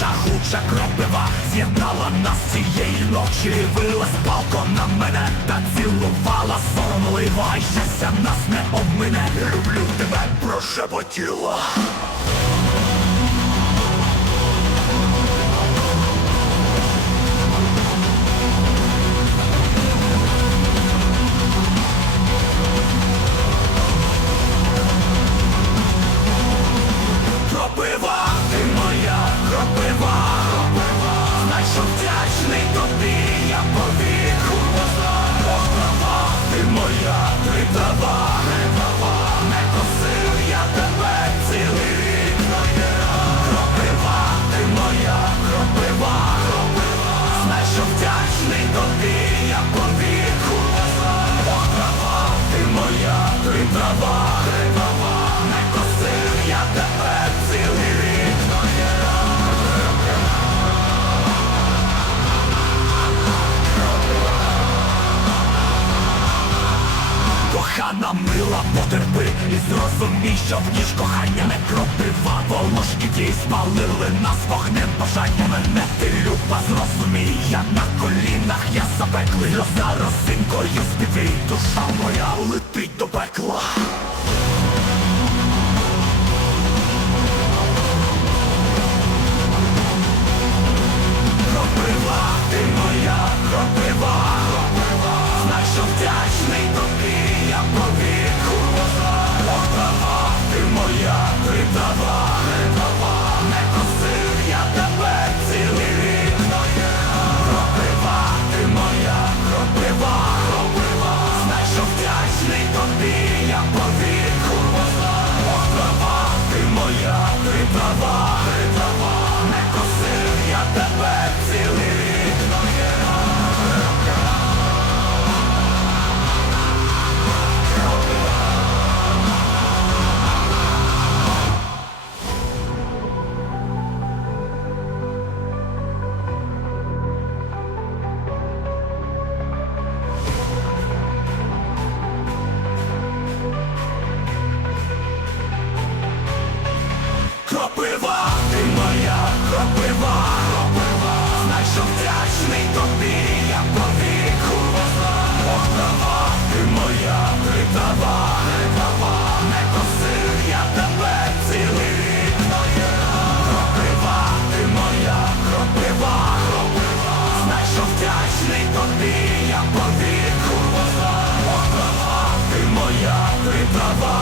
жагуча кропива З'єднала нас цієї ночі, вила спалко на мене Та цілувала соромливо, а й щастя нас не обмине. Люблю тебе, прошепотіла мила, і зрозумій, що в ніж кохання не кропива Волошки спалили нас вогнем бажання мене. Ти люба, зрозумій, я на колінах, я запеклий. Роза розсинкою співій, душа моя летить до пекла Кропива, ти моя кропива, кропива, знай, що вдячний тобі, я по віку отава ти моя критава, критава, не косив я тебе цілий рік. Кропива, ти моя кропива, кропива, знай, що вдячний тобі, я по віку Охтава, ти моя критава